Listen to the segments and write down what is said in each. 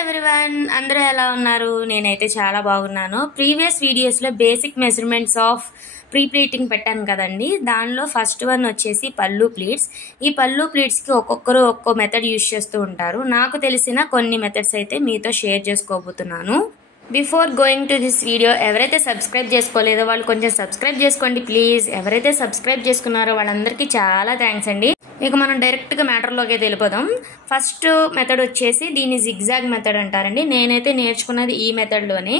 Everyone, అందరూ ఎలా ఉన్నారు? నేనైతే చాలా బాగున్నాను. ప్రీవియస్ వీడియోస్లో basic measurements of pre pleating పెట్టాను కదండి. దానిలో ఫస్ట్ వన్ వచ్చేసి పళ్ళు ప్లీట్స్. ఈ పళ్ళు ప్లీట్స్కి ఒక్కొక్కరు ఒక్కో మెథడ్ యూజ్ చేస్తూ ఉంటారు. నాకు తెలిసిన కొన్ని మెథడ్స్ అయితే మీతో షేర్ చేసుకోబోతున్నాను. Before going to this video, ఎవరైతే సబ్స్క్రైబ్ చేసుకోలేదో వాళ్ళు కొంచెం సబ్స్క్రైబ్ చేసుకోండి ప్లీజ్. ఎవరైతే సబ్స్క్రైబ్ చేసుకున్నారో వాళ్ళందరికీ చాలా థ్యాంక్స్ అండి. ఇక మనం డైరెక్ట్గా మ్యాటర్లోకి వెళ్ళిపోదాం. ఫస్ట్ మెథడ్ వచ్చేసి దీన్ని జిగ్జాగ్ మెథడ్ అంటారండి. నేనైతే నేర్చుకున్నది ఈ మెథడ్లోనే.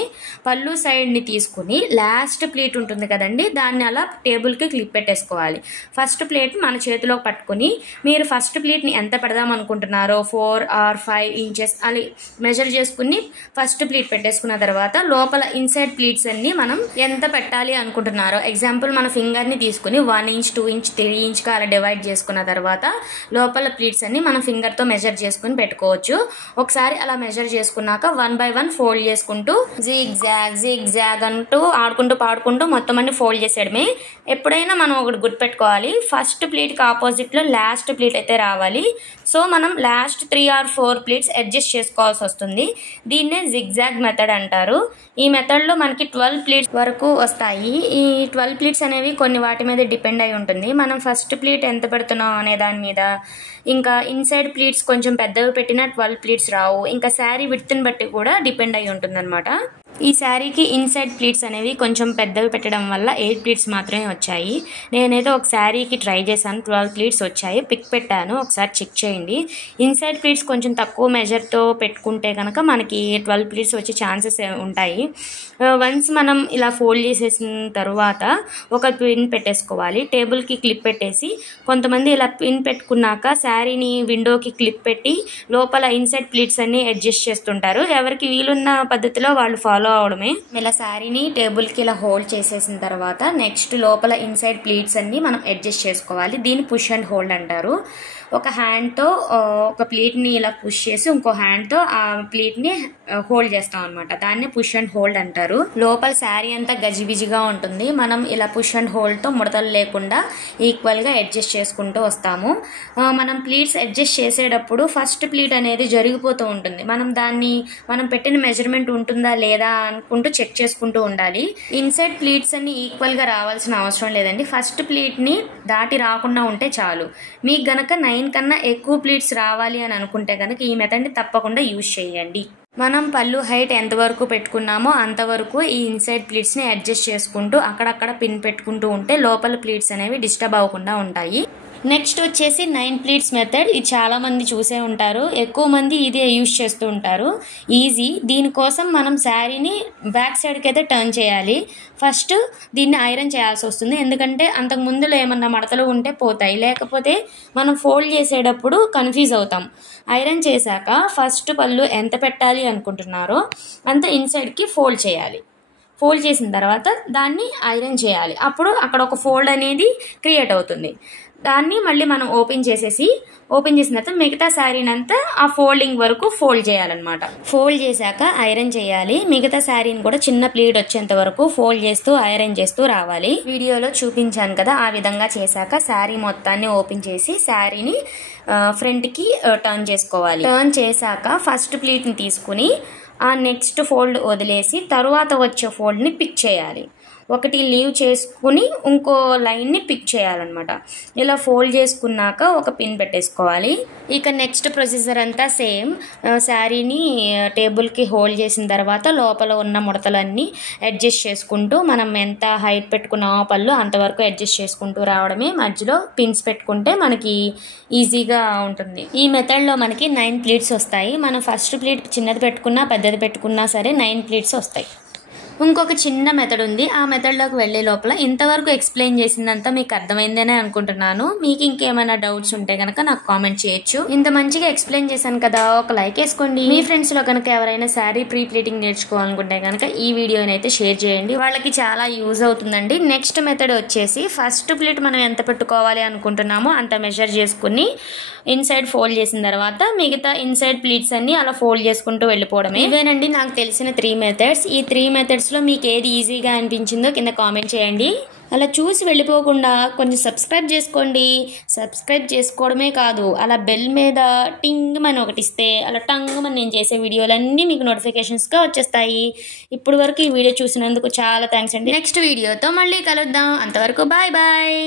పళ్ళు సైడ్ని తీసుకుని లాస్ట్ ప్లీట్ ఉంటుంది కదండి, దాన్ని అలా టేబుల్కి క్లిప్ పెట్టేసుకోవాలి. ఫస్ట్ ప్లేట్ మన చేతిలోకి పట్టుకుని మీరు ఫస్ట్ ప్లీట్ని ఎంత పెడదాం అనుకుంటున్నారో 4 or 5 inches అలా మెజర్ చేసుకుని ఫస్ట్ ప్లీట్ పెట్టేసుకున్న తర్వాత లోపల ఇన్సైడ్ ప్లీట్స్ అన్ని మనం ఎంత పెట్టాలి అనుకుంటున్నారో, ఎగ్జాంపుల్ మన ఫింగర్ని తీసుకుని 1 inch 2 inch 3 inch గా అలా డివైడ్ చేసుకున్న తర్వాత లోపల ప్లీట్స్ అన్ని మనం ఫింగర్తో మెజర్ చేసుకుని పెట్టుకోవచ్చు. ఒకసారి అలా మెజర్ చేసుకున్నాక 1 by 1 ఫోల్డ్ చేసుకుంటూ జిగ్ అంటూ ఆడుకుంటూ పాడుకుంటూ మొత్తం అన్ని ఫోల్డ్ చేసేయడమే. ఎప్పుడైనా మనం ఒకటి గుర్తుపెట్టుకోవాలి, ఫస్ట్ ప్లీట్కి ఆపోజిట్లో లాస్ట్ ప్లీట్ అయితే రావాలి. సో మనం లాస్ట్ 3 or 4 ప్లీట్స్ అడ్జస్ట్ చేసుకోవాల్సి వస్తుంది. దీన్నే జిగ్జాగ్ మెథడ్ అంటారు. ఈ మెథడ్లో మనకి 12 ప్లీట్స్ వరకు వస్తాయి. ఈ 12 ప్లీట్స్ అనేవి కొన్ని వాటి మీద డిపెండ్ అయి ఉంటుంది. మనం ఫస్ట్ ప్లీట్ ఎంత పెడుతున్నాం అనే దాని మీద, ఇంకా ఇన్సైడ్ ప్లీట్స్ కొంచెం పెద్దవి పెట్టినా 12 ప్లీట్స్ రావు. ఇంకా శారీ విడ్త్ని బట్టి కూడా డిపెండ్ అయి ఉంటుంది అనమాట. ఈ శారీకి ఇన్సైడ్ ప్లీట్స్ అనేవి కొంచెం పెద్దవి పెట్టడం వల్ల 8 ప్లీట్స్ మాత్రమే వచ్చాయి. నేనైతే ఒక శారీకి ట్రై చేశాను, 12 ప్లీట్స్ వచ్చాయి. పిక్ పెట్టాను, ఒకసారి చెక్ చేయండి. ఇన్సైడ్ ప్లీట్స్ కొంచెం తక్కువ మెజర్తో పెట్టుకుంటే కనుక మనకి 12 ప్లీట్స్ వచ్చే ఛాన్సెస్ ఉంటాయి. వన్స్ మనం ఇలా ఫోల్డ్ చేసేసిన తర్వాత ఒక పిన్ పెట్టేసుకోవాలి. టేబుల్కి క్లిప్ పెట్టేసి, కొంతమంది ఇలా పిన్ పెట్టుకున్నాక శారీని విండోకి క్లిప్ పెట్టి లోపల ఇన్సైడ్ ప్లీట్స్ అన్ని అడ్జస్ట్ చేస్తుంటారు. ఎవరికి వీలున్న పద్ధతిలో వాళ్ళు ఫాలో అవడమే. ఇలా శారీని టేబుల్కి ఇలా హోల్డ్ చేసేసిన తర్వాత నెక్స్ట్ లోపల ఇన్సైడ్ ప్లీట్స్ అన్ని మనం అడ్జస్ట్ చేసుకోవాలి. దీన్ని పుష్ అండ్ హోల్డ్ అంటారు. ఒక హ్యాండ్తో ఒక ప్లీట్ని ఇలా పుష్ చేసి ఇంకో హ్యాండ్తో ఆ ప్లీట్ని హోల్డ్ చేస్తాం అనమాట. దాన్ని పుష్ అండ్ హోల్డ్ అంటారు. లోపల శారీ అంతా గజిబిజిగా ఉంటుంది. మనం ఇలా పుష్ అండ్ హోల్డ్తో ముడతలు లేకుండా ఈక్వల్గా అడ్జస్ట్ చేసుకుంటూ వస్తాము. మనం ప్లీట్స్ అడ్జస్ట్ చేసేటప్పుడు ఫస్ట్ ప్లీట్ అనేది జరిగిపోతూ ఉంటుంది. మనం పెట్టిన మెజర్మెంట్ ఉంటుందా లేదా అనుకుంటూ చెక్ చేసుకుంటూ ఉండాలి. ఇన్సైడ్ ప్లీట్స్ అన్ని ఈక్వల్గా రావాల్సిన అవసరం లేదండి. ఫస్ట్ ప్లీట్ని దాటి రాకుండా ఉంటే చాలు. మీకు గనక 9 కన్నా ఎక్కువ ప్లీట్స్ రావాలి అని అనుకుంటే కనుక ఈ మెథడ్ని తప్పకుండా యూజ్ చేయండి. మనం పళ్ళు హైట్ ఎంతవరకు పెట్టుకున్నామో అంతవరకు ఈ ఇన్సైడ్ ప్లీట్స్ని అడ్జస్ట్ చేసుకుంటూ అక్కడక్కడ పిన్ పెట్టుకుంటూ ఉంటే లోపల ప్లీట్స్ అనేవి డిస్టర్బ్ అవ్వకుండా ఉంటాయి. నెక్స్ట్ వచ్చేసి 9 ప్లీట్స్ మెథడ్. ఇది చాలా మంది చూసే ఉంటారు, ఎక్కువ మంది ఇదే యూజ్ చేస్తూ ఉంటారు. ఈజీ. దీనికోసం మనం శారీని బ్యాక్ సైడ్కి అయితే టర్న్ చేయాలి. ఫస్ట్ దీన్ని ఐరన్ చేయాల్సి వస్తుంది, ఎందుకంటే అంతకు ముందులో ఏమన్నా మడతలు ఉంటే పోతాయి, లేకపోతే మనం ఫోల్డ్ చేసేటప్పుడు కన్ఫ్యూజ్ అవుతాం. ఐరన్ చేశాక ఫస్ట్ పళ్ళు ఎంత పెట్టాలి అనుకుంటున్నారో అంత ఇన్సైడ్కి ఫోల్డ్ చేయాలి. ఫోల్డ్ చేసిన తర్వాత దాన్ని ఐరన్ చేయాలి. అప్పుడు అక్కడ ఒక ఫోల్డ్ అనేది క్రియేట్ అవుతుంది. దాన్ని మళ్ళీ మనం ఓపెన్ చేసిన తర్వాత మిగతా శారీని అంతా ఆ ఫోల్డింగ్ వరకు ఫోల్డ్ చేయాలన్నమాట. ఫోల్డ్ చేశాక ఐరన్ చేయాలి. మిగతా శారీని కూడా చిన్న ప్లీట్ వచ్చేంత వరకు ఫోల్డ్ చేస్తూ ఐరన్ చేస్తూ రావాలి. వీడియోలో చూపించాను కదా, ఆ విధంగా చేశాక శారీ మొత్తాన్ని ఓపెన్ చేసి శారీని ఫ్రంట్కి టర్న్ చేసుకోవాలి. టర్న్ చేశాక ఫస్ట్ ప్లీట్ని తీసుకుని ఆ నెక్స్ట్ ఫోల్డ్ వదిలేసి తరువాత వచ్చే ఫోల్డ్ని పిక్ చేయాలి. ఒకటి లీవ్ చేసుకుని ఇంకో లైన్ని పిక్ చేయాలన్నమాట. ఇలా ఫోల్డ్ చేసుకున్నాక ఒక పిన్ పెట్టేసుకోవాలి. ఇక నెక్స్ట్ ప్రొసీజర్ అంతా సేమ్. శారీని టేబుల్కి హోల్డ్ చేసిన తర్వాత లోపల ఉన్న ముడతలన్నీ అడ్జస్ట్ చేసుకుంటూ మనం ఎంత హైట్ పెట్టుకున్నామో పళ్ళు అంతవరకు అడ్జస్ట్ చేసుకుంటూ రావడమే. మధ్యలో పిన్స్ పెట్టుకుంటే మనకి ఈజీగా ఉంటుంది. ఈ మెథడ్లో మనకి 9 ప్లీట్స్ వస్తాయి. మనం ఫస్ట్ ప్లీట్ చిన్నది పెట్టుకున్నా పెద్దది పెట్టుకున్నా సరే 9 ప్లీట్స్ వస్తాయి. ఇంకొక చిన్న మెథడ్ ఉంది. ఆ మెథడ్లోకి వెళ్ళే లోపల ఇంతవరకు ఎక్స్ప్లెయిన్ చేసిందంతా మీకు అర్థమైందనే అనుకుంటున్నాను. మీకు ఇంకేమైనా డౌట్స్ ఉంటే కనుక నాకు కామెంట్ చేయొచ్చు. ఇంత మంచిగా ఎక్స్ప్లెయిన్ చేశాను కదా, ఒక లైక్ వేసుకోండి. మీ ఫ్రెండ్స్లో కనుక ఎవరైనా శారీ ప్రీ ప్లీటింగ్ నేర్చుకోవాలనుకుంటే కనుక ఈ వీడియోని అయితే షేర్ చేయండి, వాళ్ళకి చాలా యూజ్ అవుతుందండి. నెక్స్ట్ మెథడ్ వచ్చేసి ఫస్ట్ ప్లీట్ మనం ఎంత పెట్టుకోవాలి అనుకుంటున్నామో అంత మెజర్ చేసుకుని ఇన్సైడ్ ఫోల్డ్ చేసిన తర్వాత మిగతా ఇన్సైడ్ ప్లీట్స్ అన్ని అలా ఫోల్డ్ చేసుకుంటూ వెళ్ళిపోవడమే. ఇవేనండి నాకు తెలిసిన 3 మెథడ్స్. ఈ 3 మెథడ్స్లో మీకు ఏది ఈజీగా అనిపించిందో కింద కామెంట్ చేయండి. అలా చూసి వెళ్ళిపోకుండా కొంచెం సబ్స్క్రైబ్ చేసుకోండి. సబ్స్క్రైబ్ చేసుకోవడమే కాదు, అలా బెల్ మీద టింగ్ అని ఒకటి ఇస్తే అలా టంగ్ అని నేను చేసే వీడియోలన్నీ మీకు నోటిఫికేషన్స్గా వచ్చేస్తాయి. ఇప్పుడు వరకు ఈ వీడియో చూసినందుకు చాలా థ్యాంక్స్ అండి. నెక్స్ట్ వీడియోతో మళ్ళీ కలుద్దాం. అంతవరకు బాయ్ బాయ్.